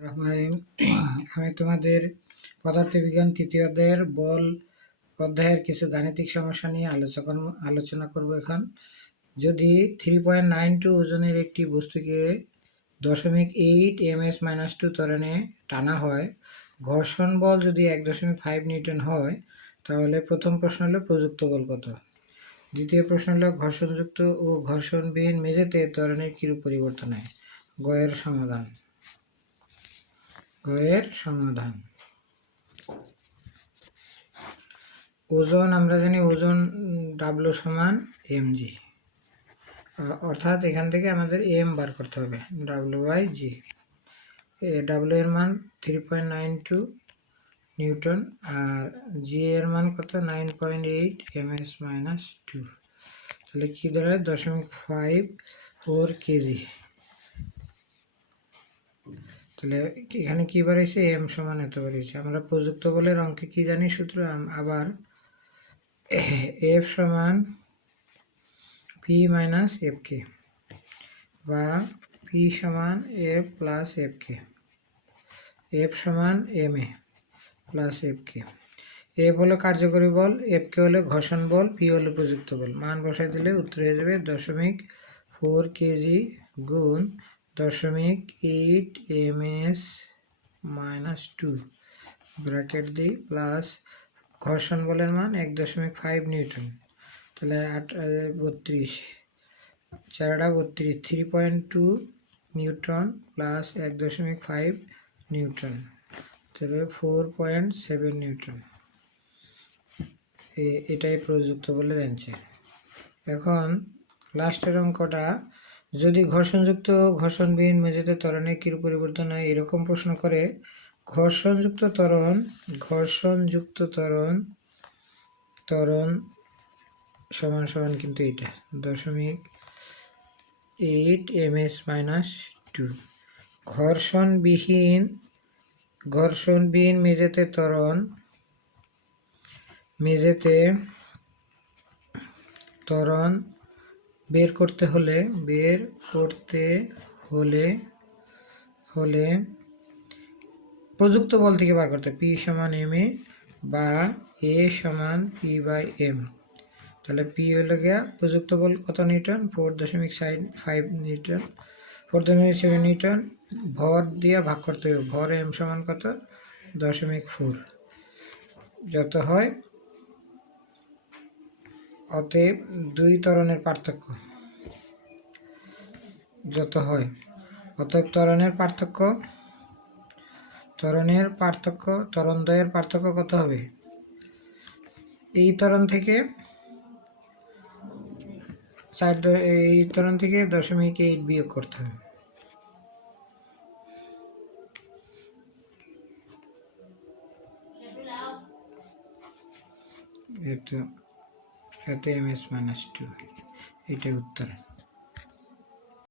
রহমান আমি তোমাদের পদার্থবিজ্ঞান তৃতীয় অধ্যায়ের বল অধ্যায়ের কিছু গাণিতিক সমস্যা নিয়ে আলোচনা করব। এখন যদি 3.92 ওজনের একটি বস্তুকে 0.8 ms-2 ত্বরণে টানা হয়, ঘর্ষণ বল যদি 1.5 নিউটন হয়, তাহলে প্রথম প্রশ্ন হলো প্রযুক্ত বল কত। দ্বিতীয় প্রশ্ন হলো ঘর্ষণযুক্ত ও ঘর্ষণবিহীন মেঝেতে ত্বরণের কিরূপ পরিবর্তন হয়। গয়ের সমাধান। ওজন আমরা জানি, ওজন ডাব্লু সমান mg, অর্থাৎ এখান থেকে আমাদের m বার করতে হবে, W/g। ডাব্লু এর মান 3.92 নিউটন আর জি এর মান কত, 9.8 ms-2, তাহলে কি দাঁড়ায় 0.54 কেজি। তাহলে এখানে কি বাড়িয়েছে, m সমান এত বাড়িয়েছে। আমরা প্রযুক্ত বলের অঙ্কে কি জানি সূত্র, আবার f সমান p মাইনাস fk বা p সমান f প্লাস fk, f সমান ma প্লাস fk। f হলো কার্যকরী বল, fk হলো ঘর্ষণ বল, p হলো প্রযুক্ত বল। মান বসাই দিলে উত্তর হয়ে যাবে 0.4 কেজি গুণ 0.8 ms-2 ব্র্যাকেট দিই প্লাস ঘর্ষণ বলের মান 1.5 নিউটন, তাহলে 32 3.2 নিউটন প্লাস 1.5 নিউটন, তাহলে 4.7 নিউটন। এটাই প্রযুক্ত বলের অ্যান্সার। এখন লাস্টের অঙ্কটা, যদি ঘর্ষণযুক্ত ঘর্ষণবিহীন মেঝেতে ত্বরণের কিরূপ পরিবর্তন হয়, এরকম প্রশ্ন করে। ঘর্ষণযুক্ত ত্বরণ সমান কিন্তু এটা 0.8 ms-2। ঘর্ষণবিহীন মেঝেতে ত্বরণ বের করতে হলে প্রযুক্ত বল থেকে বার করতে, p সমান ma বা a সমান p/m। তাহলে p হলো গিয়া প্রযুক্ত বল কত নিউটন, 4.5 নিউটন, 4.7 নিউটন। ভর দিয়ে ভাগ করতে হবে, ভর m সমান কত, 0.4 যত হয়। অতএব দুই ত্বরণের পার্থক্য যত হয়, অতএব ত্বরণদ্বয়ের পার্থক্য কত হবে। এই ত্বরণ থেকে 0.8 বিয়োগ করতে হবে। এত ms-2, এটাই উত্তর।